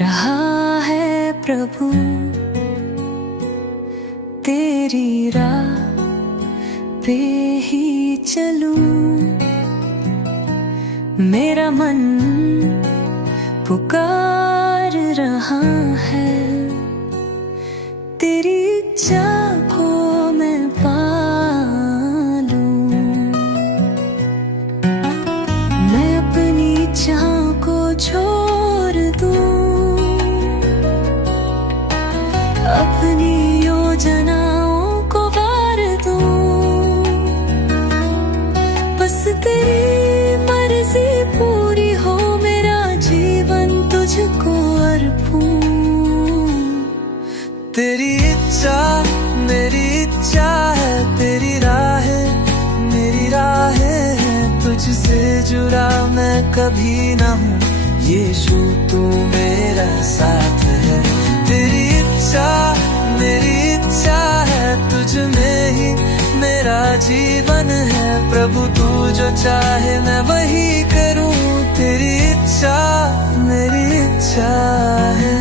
रहा है प्रभु तेरी राह पे ही चलूं। मेरा मन पुकार रहा है, तेरी इच्छा को मैं पालूं। मैं अपनी इच्छा को छोड़ दूं, अपनी योजनाओं को वार दूं। बस तेरी मर्जी पूरी हो, मेरा जीवन तुझको अर्पूं। तेरी इच्छा मेरी इच्छा है, तेरी राहें मेरी राहें हैं। तुझसे जुड़ा मैं कभी ना हूँ, यीशु तू मेरा साथ है। तेरी इच्छा मेरी इच्छा है, तुझ में ही मेरा जीवन है। प्रभु तू जो चाहे मैं वही करूँ, तेरी इच्छा मेरी इच्छा है।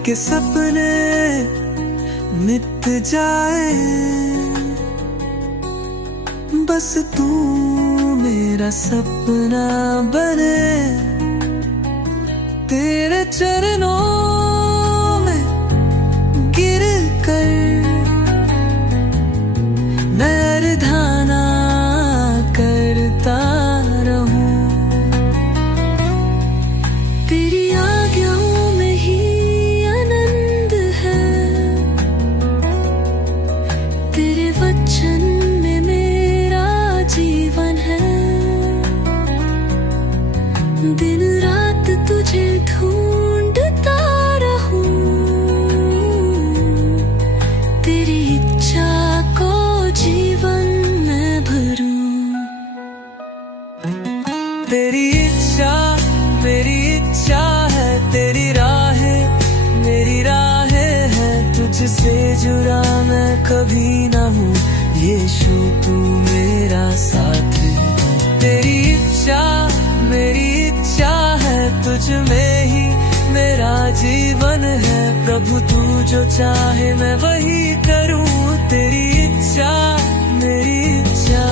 के सपने मिट जाए, बस तू मेरा सपना बने। तेरे चरणों में गिर कर मैं अरधाना करता रहूं। तेरी आज्ञाओं में ही वचन में मेरा जीवन है। दिन रात तुझे ढूंढता रहूं, तेरी इच्छा को जीवन में भरूं। तेरी इच्छा मेरी इच्छा है, तेरी राहें मेरी राहें हैं। तुझसे जुड़ा मैं कभी ना हूँ, यीशु तू मेरा साथ है। तेरी इच्छा मेरी इच्छा है, तुझ में ही मेरा जीवन है। प्रभु तू जो चाहे मैं वही करूँ, तेरी इच्छा मेरी इच्छा।